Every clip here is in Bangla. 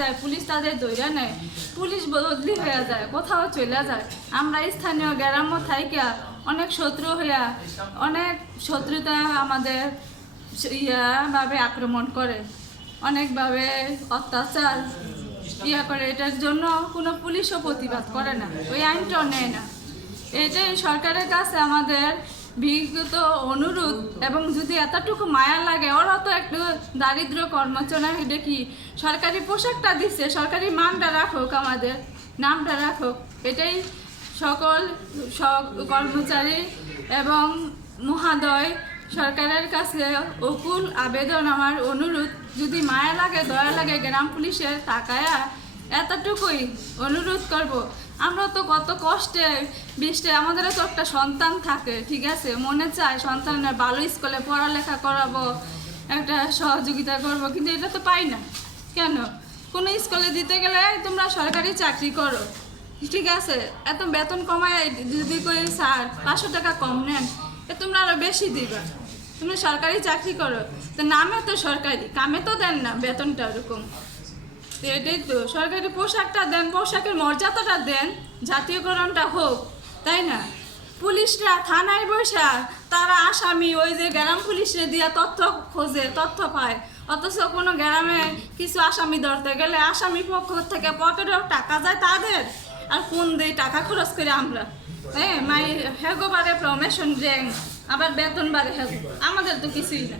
যায়, পুলিশ তাদের ধইরা নেয়, পুলিশ বদলি হয়ে যায়, কোথাও চলে যায়। আমরা স্থানীয় গ্রাম্য থাইকা অনেক শত্রু হইয়া অনেক শত্রুতা আমাদের ভাবে আক্রমণ করে, অনেকভাবে অত্যাচার করে। এটার জন্য কোনো পুলিশও প্রতিবাদ করে না, ওই আইনটাও নেয় না। এটাই সরকারের কাছে আমাদের বিগত অনুরোধ। এবং যদি এতটুকু মায়া লাগে, ওরা তো একটু দারিদ্র কর্মচারী দেখি সরকারি পোশাকটা দিচ্ছে, সরকারি মানটা রাখুক, আমাদের নামটা রাখুক। এটাই সকল কর্মচারী এবং মহাদয় সরকারের কাছে অকুল আবেদন, আমার অনুরোধ, যদি মায়া লাগে দয়া লাগে গ্রাম পুলিশের তাকায়া এতটুকুই অনুরোধ করব। আমরা তো কত কষ্টে বৃষ্টি, আমাদেরও তো একটা সন্তান থাকে, ঠিক আছে, মনে চায় সন্তানের ভালো স্কুলে পড়ালেখা করাবো, একটা সহযোগিতা করব, কিন্তু এটা তো পাই না। কেন? কোনো স্কুলে দিতে গেলে তোমরা সরকারি চাকরি করো, ঠিক আছে, এত বেতন কমায় যদি কই স্যার 500 টাকা কম নেন, তোমরা আরও বেশি দিবা। তুমি সরকারি চাকরি করো, তো নামে তো সরকারি, কামে তো দেন না বেতনটা ওরকম। তো এটাই তো, সরকারি পোশাকটা দেন, পোশাকের মর্যাদাটা দেন, জাতীয়করণটা হোক, তাই না? পুলিশরা থানায় বসা তারা আসামি, ওই যে গ্রাম পুলিশে দিয়া তথ্য খোঁজে, তথ্য পায়, অথচ কোনো গ্রামে কিছু আসামি ধরতে গেলে আসামি পক্ষ থেকে পকেটেও টাকা যায় তাদের, আর কোন দিয়ে টাকা খরচ করে আমরা। হ্যাঁ, হেগো বারে প্রমোশন র্যাঙ্ক, আবার বেতন বাড়ে হেগো, আমাদের তো কিছুই না,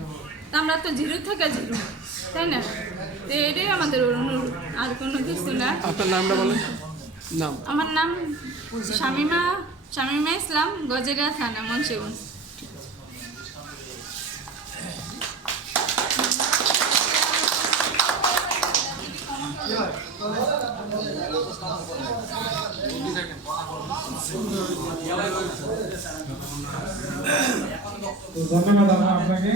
আমরা তো জিরো থেকে জিরো, তাই না? তো এটাই আমাদের অনুরোধ, আর কোনো কিছু না। আপনার নামটা বলেন। নাম? আমার নাম শামিমা ইসলাম, গজেরা থানা, মুন্সিগঞ্জ। ধন্যবাদ আপনাকে।